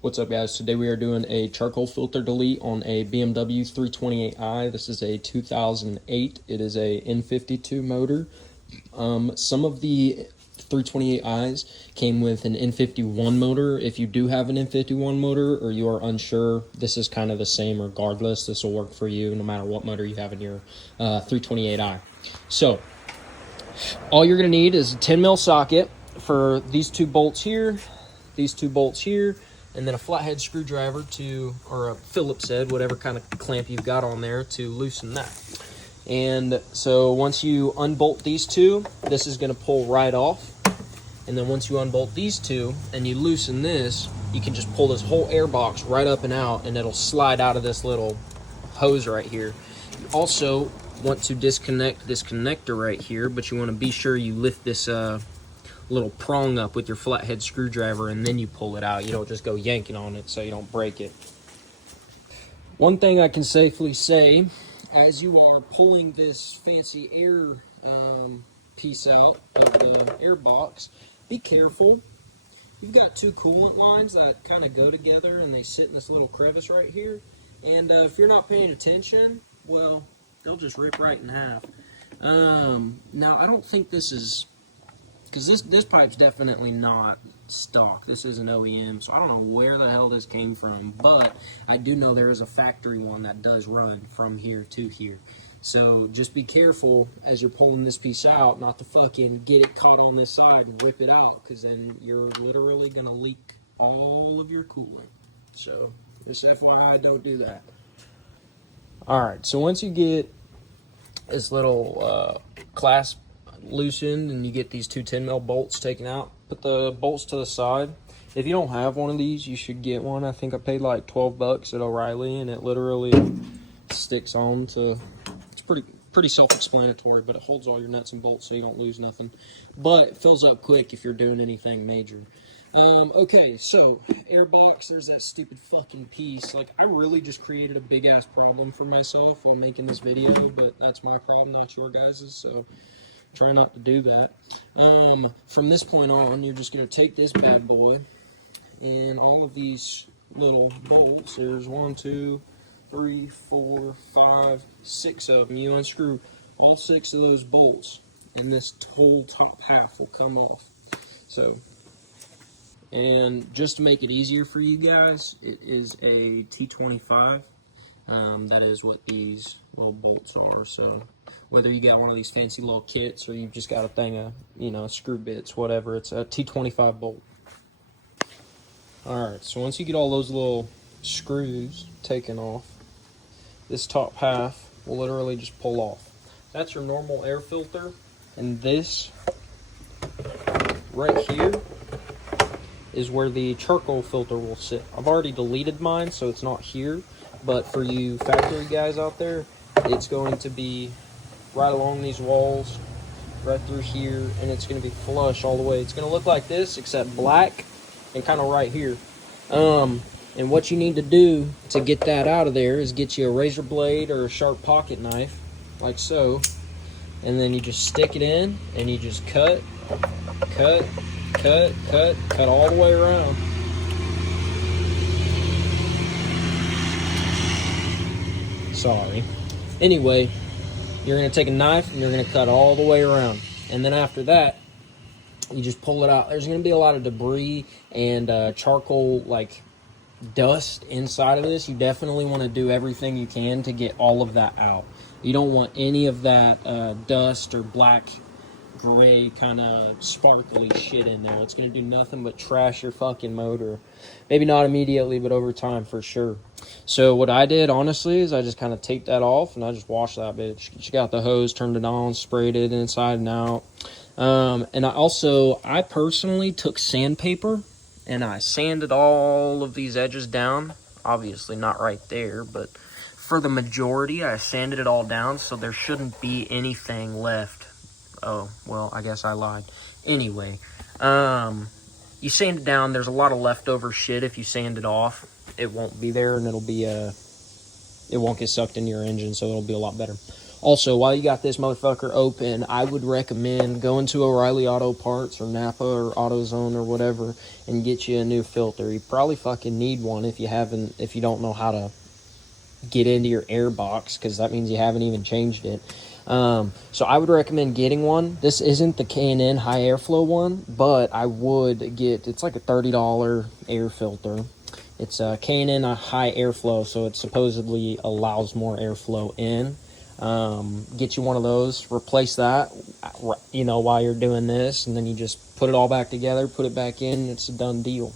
What's up, guys? Today we are doing a charcoal filter delete on a BMW 328i. This is a 2008. It is a N52 motor. Some of the 328i's came with an N51 motor. If you do have an N51 motor or you are unsure, this is kind of the same regardless. This will work for you no matter what motor you have in your 328i. So, all you're going to need is a 10 mil socket for these two bolts here, and then a flathead screwdriver or a Phillips head, whatever kind of clamp you've got on there to loosen that. And so once you unbolt these two, this is going to pull right off. And then once you unbolt these two and you loosen this, you can just pull this whole air box right up and out, and it'll slide out of this little hose right here. You also want to disconnect this connector right here, but you want to be sure you lift this little prong up with your flathead screwdriver, and then you pull it out. You don't just go yanking on it so you don't break it. One thing I can safely say, as you are pulling this fancy air piece out of the air box, be careful. You've got two coolant lines that kind of go together, and they sit in this little crevice right here. And if you're not paying attention, well, they'll just rip right in half. Now, I don't think this is, because this pipe's definitely not stock. This is an OEM, so I don't know where the hell this came from, but I do know there is a factory one that does run from here to here. So just be careful as you're pulling this piece out not to fucking get it caught on this side and rip it out, because then you're literally going to leak all of your coolant. So just FYI, don't do that. Alright, so once you get this little clasp loosened and you get these two 10 mil bolts taken out, put the bolts to the side. If you don't have one of these, you should get one. I think I paid like 12 bucks at O'Reilly, and it literally sticks on to, it's pretty self-explanatory, but it holds all your nuts and bolts so you don't lose nothing. But it fills up quick if you're doing anything major. Okay, so air box, there's that stupid fucking piece. Like, I really just created a big ass problem for myself while making this video, but that's my problem, not your guys's, so try not to do that. From this point on, you're just going to take this bad boy and all of these little bolts. There's 1, 2, 3, 4, 5, 6 of them. You unscrew all 6 of those bolts, and this whole top half will come off. So, and just to make it easier for you guys, it is a T25. That is what these little bolts are. So whether you got one of these fancy little kits or you've just got a thing of, screw bits, whatever, it's a T25 bolt. Alright, so once you get all those little screws taken off, this top half will literally just pull off. That's your normal air filter, and this right here is where the charcoal filter will sit. I've already deleted mine, so it's not here, but for you factory guys out there, it's going to be right along these walls, right through here, and it's going to be flush all the way. It's going to look like this, except black, and kind of right here. And what you need to do to get that out of there is get you a razor blade or a sharp pocket knife, like so, and then you just stick it in, and you just cut all the way around. Sorry. Anyway, you're going to take a knife and you're going to cut all the way around. And then after that, you just pull it out. There's going to be a lot of debris and charcoal, like dust inside of this. You definitely want to do everything you can to get all of that out. You don't want any of that dust or black, gray, kind of sparkly shit in there. It's going to do nothing but trash your fucking motor. Maybe not immediately, but over time for sure. So what I did, honestly, is I just kind of taped that off, and I just washed that bitch. She got the hose, turned it on, sprayed it inside and out. And I personally took sandpaper, and I sanded all of these edges down. Obviously not right there, but for the majority, I sanded it all down, so there shouldn't be anything left. Oh, well, I guess I lied. Anyway, you sand it down. There's a lot of leftover shit. If you sand it off, it won't be there, and it'll be, it won't get sucked into your engine, so it'll be a lot better. Also, while you got this motherfucker open, I would recommend going to O'Reilly Auto Parts or Napa or AutoZone or whatever and get you a new filter. You probably fucking need one if you don't know how to get into your air box, because that means you haven't even changed it. So I would recommend getting one. This isn't the K&N high airflow one, but I would get, it's like a $30 air filter. It's a K&N high airflow, so it supposedly allows more airflow in. Get you one of those, replace that, while you're doing this, and then you just put it all back together, put it back in, it's a done deal.